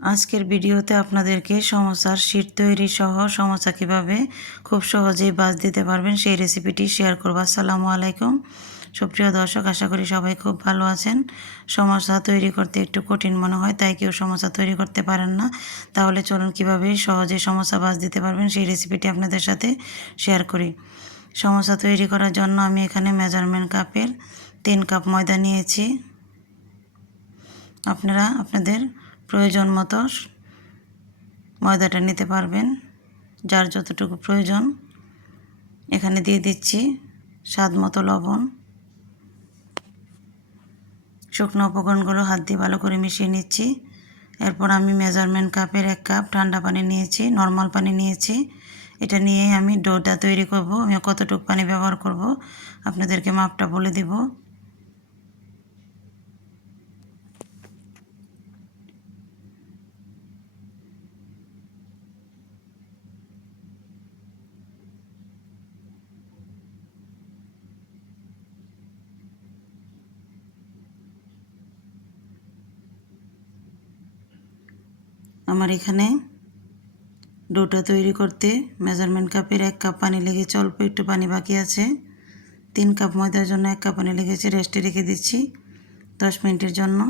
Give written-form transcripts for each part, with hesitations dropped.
আজকের ভিডিওতে আপনাদেরকে সমোসার শীট তৈরি সহ সমোসা কীভাবে খুব সহজেই বাজ দিতে পারবেন সেই রেসিপিটি শেয়ার করব। আসসালামু আলাইকুম সুপ্রিয় দর্শক, আশা করি সবাই খুব ভালো আছেন। সমোসা তৈরি করতে একটু কঠিন মনে হয়, তাই কেউ সমোসা তৈরি করতে পারেন না। তাহলে চলুন কীভাবে সহজে সমোসা বাজ দিতে পারবেন সেই রেসিপিটি আপনাদের সাথে শেয়ার করি। সমোসা তৈরি করার জন্য আমি এখানে মেজারমেন্ট কাপের 3 কাপ ময়দা নিয়েছি। আপনারা আপনাদের প্রয়োজন মতো ময়দাটা নিতে পারবেন, যার যতটুকু প্রয়োজন। এখানে দিয়ে দিচ্ছি স্বাদ মতো লবণ। শুকনো উপকরণগুলো হাত দিয়ে ভালো করে মিশিয়ে নিচ্ছি। এরপর আমি মেজারমেন্ট কাপের 1 কাপ ঠান্ডা পানি নিয়েছি, নর্মাল পানি নিয়েছি। এটা নিয়ে আমি ডোটা তৈরি করব। আমি কতটুকু পানি ব্যবহার করব আপনাদেরকে মাপটা বলে দিব। আমার এখানে ডোটা তৈরি করতে মেজারমেন্ট কাপের 1 কাপ পানি লেগেছে, অল্প একটু পানি বাকি আছে। 3 কাপ ময়দার জন্য 1 কাপ পানি লেগেছে। রেস্টে রেখে দিচ্ছি 10 মিনিটের জন্য।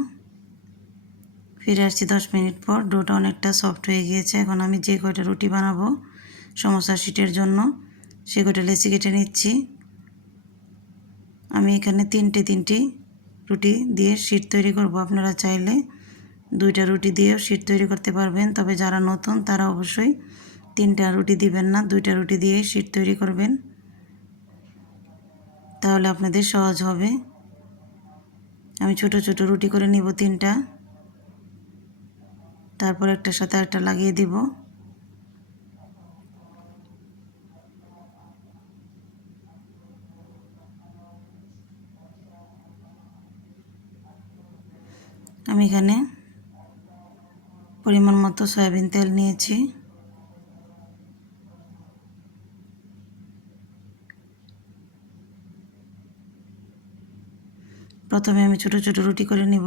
ফিরে আসছি 10 মিনিট পর। ডোটা অনেকটা সফট হয়ে গিয়েছে। এখন আমি যে কয়টা রুটি বানাবো সমোসা শীটের জন্য সে কয়টা লেচি কেটে নিচ্ছি। আমি এখানে তিনটি রুটি দিয়ে শীট তৈরি করব। আপনারা চাইলে 2টা রুটি দিয়েও শীট তৈরি করতে পারবেন, তবে যারা নতুন তারা অবশ্যই 3টা রুটি দিবেন না, 2টা রুটি দিয়েই শীট তৈরি করবেন, তাহলে আপনাদের সহজ হবে। আমি ছোট ছোট রুটি করে নিব 3টা, তারপর একটার সাথে একটা লাগিয়ে দিব। আমি এখানে পরিমাণ মতো সয়াবিন তেল নিয়েছি। প্রথমে আমি ছোট ছোট রুটি করে নিব।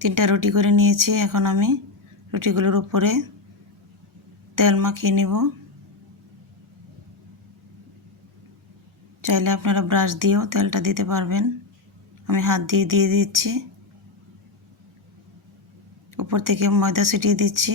তিনটা রুটি করে নিয়েছি। এখন আমি রুটিগুলোর উপরে তেল মাখিয়ে নিব। চাইলে আপনারা ব্রাশ দিয়েও তেলটা দিতে পারবেন। আমি হাত দিয়ে দিয়ে দিচ্ছি। উপর থেকে ময়দা ছিটিয়ে দিচ্ছি।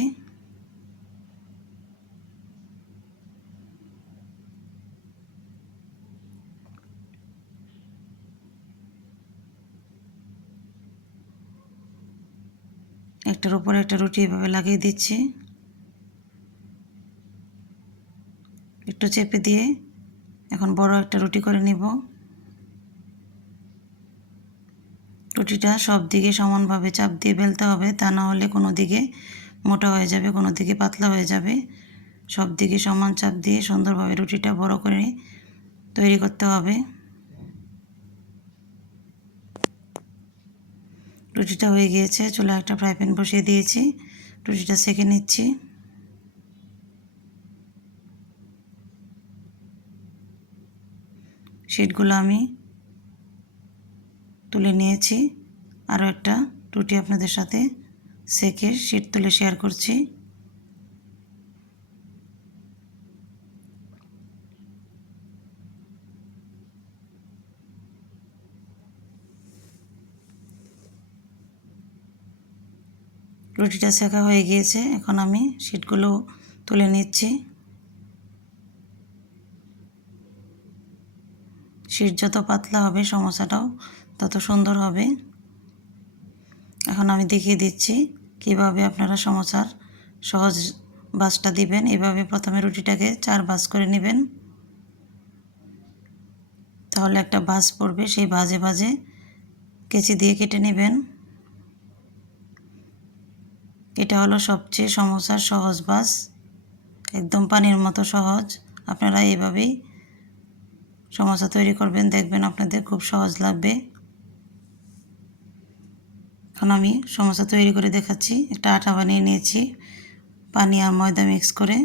একটার উপরে একটা রুটি এভাবে লাগিয়ে দিচ্ছি। একটু চেপে দিয়ে এখন বড় একটা রুটি করে নিব। রুটিটা সব দিকে সমানভাবে চাপ দিয়ে বেলতে হবে, তা না হলে কোনো দিকে মোটা হয়ে যাবে, কোনো দিকে পাতলা হয়ে যাবে। সব দিকে সমান চাপ দিয়ে সুন্দরভাবে রুটিটা বড় করে তৈরি করতে হবে। রুটিটা হয়ে গিয়েছে। চুলায় একটা ফ্রাই প্যান বসিয়ে দিয়েছি। রুটিটা সেঁকে নিচ্ছি। শীটগুলো আমি তুলে নিয়েছি। আরও একটা রুটি আপনাদের সাথে সেঁকে শীট তুলে শেয়ার করছি। রুটিটা সেঁকা হয়ে গিয়েছে। এখন আমি শীটগুলো তুলে নিচ্ছি। শীট যত পাতলা হবে সমোসাটাও তত সুন্দর হবে। এখন আমি দেখিয়ে দিচ্ছি কিভাবে আপনারা সমোসার সহজ ভাঁজটা দিবেন। এভাবে প্রথমে রুটিটাকে 4 ভাঁজ করে নেবেন, তাহলে একটা ভাঁজ পড়বে। সেই ভাঁজে ভাঁজে কেচি দিয়ে কেটে নেবেন। এটা হলো সবচেয়ে সমোসার সহজ ভাঁজ, একদম পানির মতো সহজ। আপনারা এইভাবেই সমোসা তৈরি করবেন, দেখবেন আপনাদের খুব সহজ লাগবে। এখন আমি সমোসা তৈরি করে দেখাচ্ছি। একটা আটা বানিয়ে নিয়েছি পানি আর ময়দা মিক্স করে।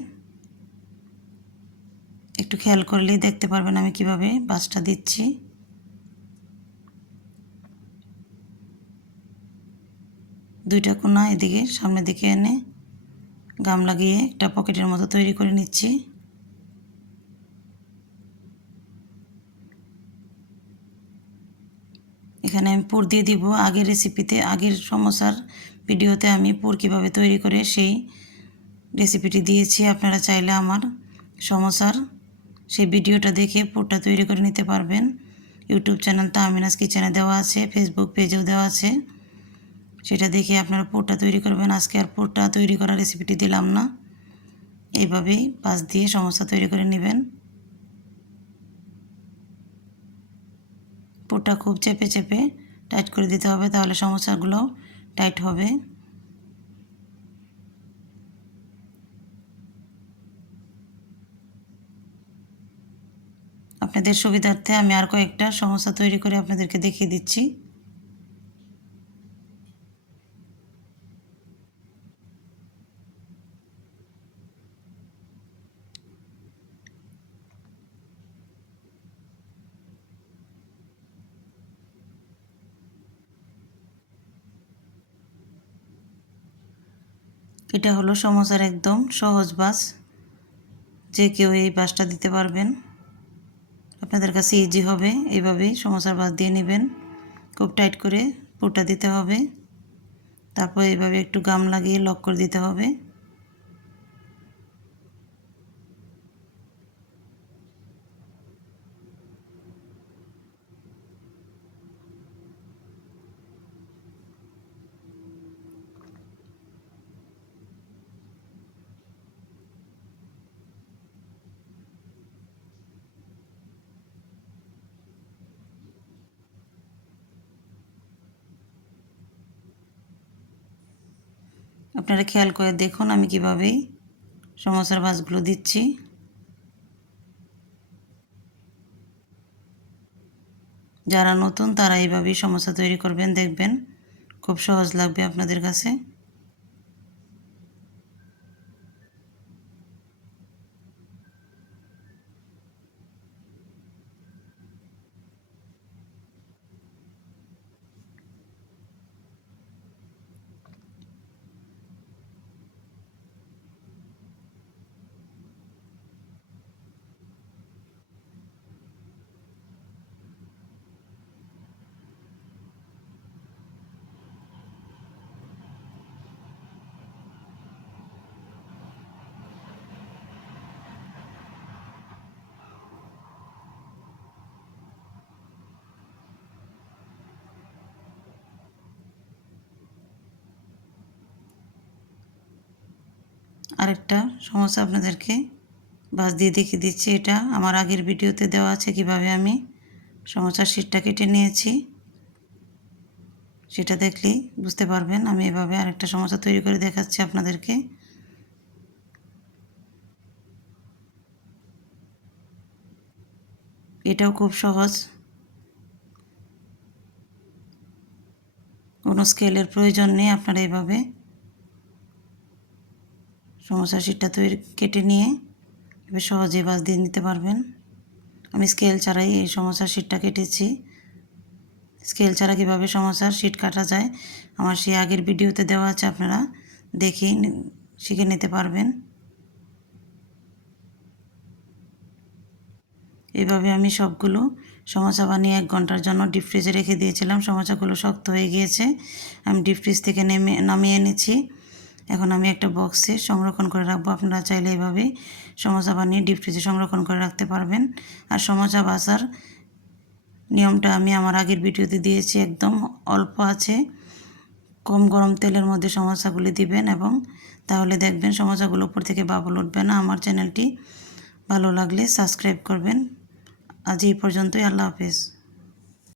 একটু খেয়াল করলেই দেখতে পারবেন আমি কিভাবে ভাঁজটা দিচ্ছি। দুইটা কোণা এদিকে সামনের দিকে এনে গাম লাগিয়ে একটা পকেটের মতো তৈরি করে নিচ্ছি। এখানে আমি পুর দিয়ে দিব। আগের রেসিপিতে, আগের সমোসার ভিডিওতে আমি পুর কীভাবে তৈরি করে সেই রেসিপিটি দিয়েছি। আপনারা চাইলে আমার সমোসার সেই ভিডিওটা দেখে পুরটা তৈরি করে নিতে পারবেন। ইউটিউব চ্যানেল তাহমিনাস কিচেনে দেওয়া আছে, ফেসবুক পেজেও দেওয়া আছে, সেটা দেখে আপনারা পুরটা তৈরি করবেন। আজকে আর পুরটা তৈরি করার রেসিপিটি দিলাম না, এইভাবেই ভাঁজ দিয়ে সমোসা তৈরি করে নেবেন। পুরটা খুব চেপে চেপে টাইট করে দিতে হবে, তাহলে সমোসাগুলো টাইট হবে। আপনাদের সুবিধার্থে আমি আর কয়েকটা সমোসা তৈরি করে আপনাদেরকে দেখিয়ে দিচ্ছি। এটা হলো সমোসার একদম সহজ ভাঁজ, যে কেউ এই ভাঁজটা দিতে পারবেন। আপনাদের কাছে ইজি হবে। এইভাবেই সমোসার ভাঁজ দিয়ে নেবেন। খুব টাইট করে পুরটা দিতে হবে, তারপর এইভাবে একটু গাম লাগিয়ে লক করে দিতে হবে। আপনারা খেয়াল করে দেখুন আমি কিভাবে সমোসার ভাঁজগুলো দিচ্ছি। যারা নতুন তারা এইভাবেই সমোসা তৈরি করবেন, দেখবেন খুব সহজ লাগবে আপনাদের কাছে। আরেকটা সমস্যা আপনাদেরকে ভাঁজ দিয়ে দেখিয়ে দিচ্ছি। এটা আমার আগের ভিডিওতে দেওয়া আছে কিভাবে আমি সমোসার শীটটা কেটে নিয়েছি, সেটা দেখলেই বুঝতে পারবেন। আমি এভাবে আরেকটা সমোসা তৈরি করে দেখাচ্ছি আপনাদেরকে। এটাও খুব সহজ, কোনো স্কেলের প্রয়োজন নেই। আপনারা এভাবে সমোসার শীটটা তৈরি কেটে নিয়ে এবার সহজেই ভাঁজ দিয়ে নিতে পারবেন। আমি স্কেল ছাড়াই এই সমোসার শীটটা কেটেছি। স্কেল ছাড়া কীভাবে সমোসার শীট কাটা যায় আমার সেই আগের ভিডিওতে দেওয়া আছে, আপনারা দেখে শিখে নিতে পারবেন। এভাবে আমি সবগুলো সমোসা বানিয়ে 1 ঘন্টার জন্য ডিপ ফ্রিজে রেখে দিয়েছিলাম। সমোসাগুলো শক্ত হয়ে গিয়েছে, আমি ডিপ ফ্রিজ থেকে নামিয়ে এনেছি। এখন আমি একটা বক্সে সংরক্ষণ করে রাখবো। আপনারা চাইলে এভাবে সমোসা বানিয়ে ডিপ ফ্রিজে সংরক্ষণ করে রাখতে পারবেন। আর সমোসা ভাজার নিয়মটা আমি আমার আগের ভিডিওতে দিয়েছি। একদম অল্প আছে কম গরম তেলের মধ্যে সমোসাগুলি দিবেন, এবং তাহলে দেখবেন সমোসাগুলো উপর থেকে বাবল উঠবে না। আমার চ্যানেলটি ভালো লাগলে সাবস্ক্রাইব করবেন। আজ এই পর্যন্তই। আল্লাহ হাফেজ।